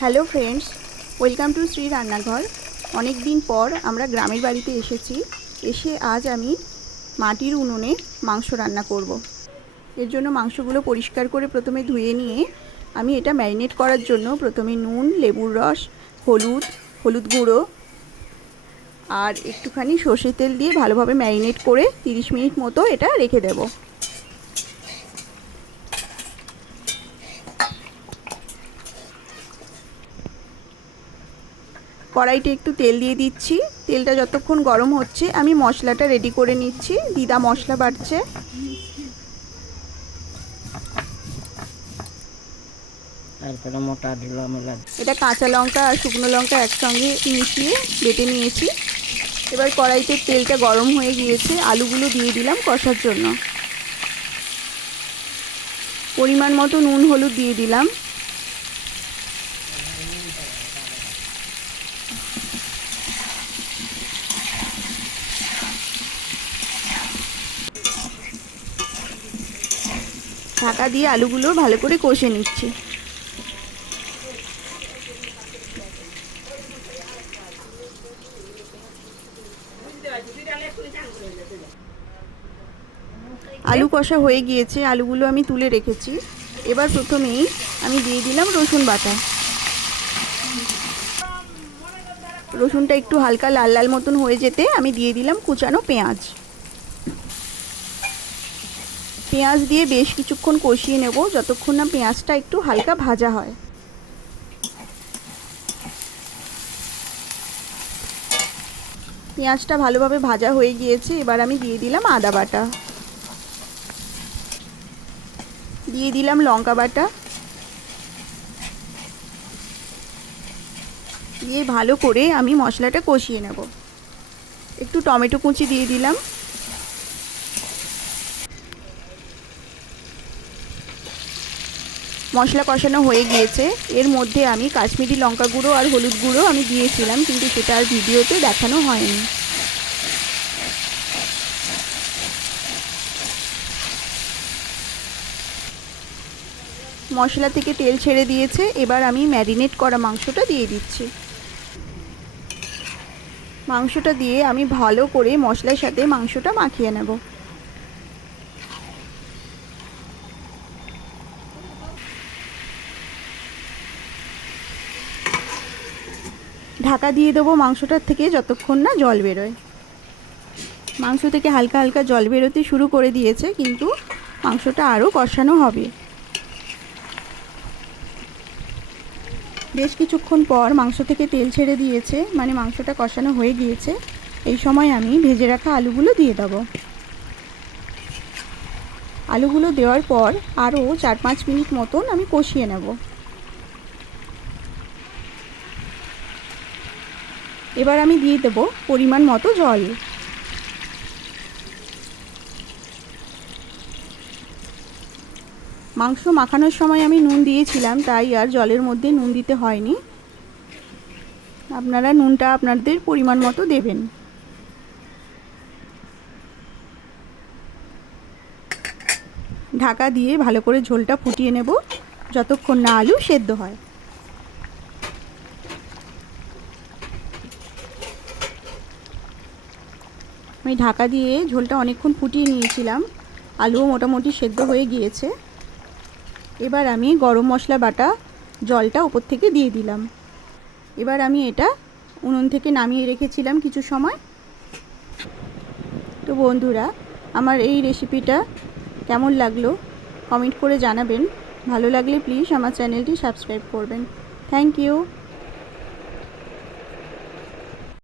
Hello friends, welcome to Shri রান্নাঘর। অনেক দিন পর আমরা গ্রামের বাড়িতে এসে আজ আমি মাটির উনুনে মাংস রান্না করব। এর জন্য মাংসগুলো পরিষ্কার করে প্রথমে ধুয়ে নিয়ে আমি এটা ম্যারিনেট করার জন্য প্রথমে নুন, লেবুর রস, হলুদ গুঁড়ো আর একটুখানি সর্ষের তেল দিয়ে ভালোভাবে ম্যারিনেট করে 30 মিনিট মতো এটা রেখে দেবো। কড়াইতে একটু তেল দিয়ে দিচ্ছি। তেলটা যতক্ষণ গরম হচ্ছে আমি মশলাটা রেডি করে নিচ্ছি। দিদা মশলা বাটছে। এটা কাঁচা লঙ্কা আর শুকনো লঙ্কা একসঙ্গে মিশিয়ে বেটে নিয়েছি। এবার কড়াইতে তেলটা গরম হয়ে গিয়েছে, আলুগুলো দিয়ে দিলাম কষার জন্য। পরিমাণ মতো নুন হলুদ দিয়ে দিলাম। ঢাকা দিয়ে আলুগুলো ভালো করে কষে নিচ্ছি। আলু কষা হয়ে গিয়েছে, আলুগুলো আমি তুলে রেখেছি। এবার প্রথমেই আমি দিয়ে দিলাম রসুন বাটা। রসুনটা একটু হালকা লাল লাল মতন হয়ে যেতে আমি দিয়ে দিলাম কুচানো পেঁয়াজ। পেঁয়াজ দিয়ে বেশ কিছুক্ষণ কষিয়ে নেব, যতক্ষণ না পেঁয়াজটা একটু হালকা ভাজা হয়। পেঁয়াজটা ভালোভাবে ভাজা হয়ে গিয়েছে। এবার আমি দিয়ে দিলাম আদা বাটা, দিয়ে দিলাম লঙ্কা বাটা, দিয়ে ভালো করে আমি মশলাটা কষিয়ে নেব। একটু টমেটো কুচি দিয়ে দিলাম। মশলা কষানো হয়ে গিয়েছে। এর মধ্যে আমি কাশ্মীরি লঙ্কা গুঁড়ো আর হলুদ গুঁড়ো আমি দিয়েছিলাম, কিন্তু সেটা আর ভিডিওতে দেখানো হয়নি। মশলা থেকে তেল ছেড়ে দিয়েছে। এবার আমি ম্যারিনেট করা মাংসটা দিয়ে দিচ্ছি। মাংসটা দিয়ে আমি ভালো করে মশলার সাথে মাংসটা মাখিয়ে নেব। ঢাকা দিয়ে দেবো মাংসটার থেকে যতক্ষণ না জল বেরোয়। মাংস থেকে হালকা হালকা জল বেরোতে শুরু করে দিয়েছে, কিন্তু মাংসটা আরও কষানো হবে। বেশ কিছুক্ষণ পর মাংস থেকে তেল ছেড়ে দিয়েছে, মানে মাংসটা কষানো হয়ে গিয়েছে। এই সময় আমি ভেজে রাখা আলুগুলো দিয়ে দেবো। আলুগুলো দেওয়ার পর আরও 4-5 মিনিট মতন আমি কষিয়ে নেব। এবার আমি দিয়ে দেবো পরিমাণ মতো জল। মাংস মাখানোর সময় আমি নুন দিয়েছিলাম, তাই আর জলের মধ্যে নুন দিতে হয়নি। আপনারা নুনটা আপনাদের পরিমাণ মতো দেবেন। ঢাকা দিয়ে ভালো করে ঝোলটা ফুটিয়ে নেব, যতক্ষণ না আলু সেদ্ধ হয়। আমি ঢাকা দিয়ে ঝোলটা অনেকক্ষণ ফুটিয়ে নিয়েছিলাম। আলুও মোটামুটি সেদ্ধ হয়ে গিয়েছে। এবার আমি গরম মশলা বাটা জলটা ওপর থেকে দিয়ে দিলাম। এবার আমি এটা উনুন থেকে নামিয়ে রেখেছিলাম কিছু সময়। তো বন্ধুরা, আমার এই রেসিপিটা কেমন লাগলো কমেন্ট করে জানাবেন। ভালো লাগলে প্লিজ আমার চ্যানেলটি সাবস্ক্রাইব করবেন। Thank you.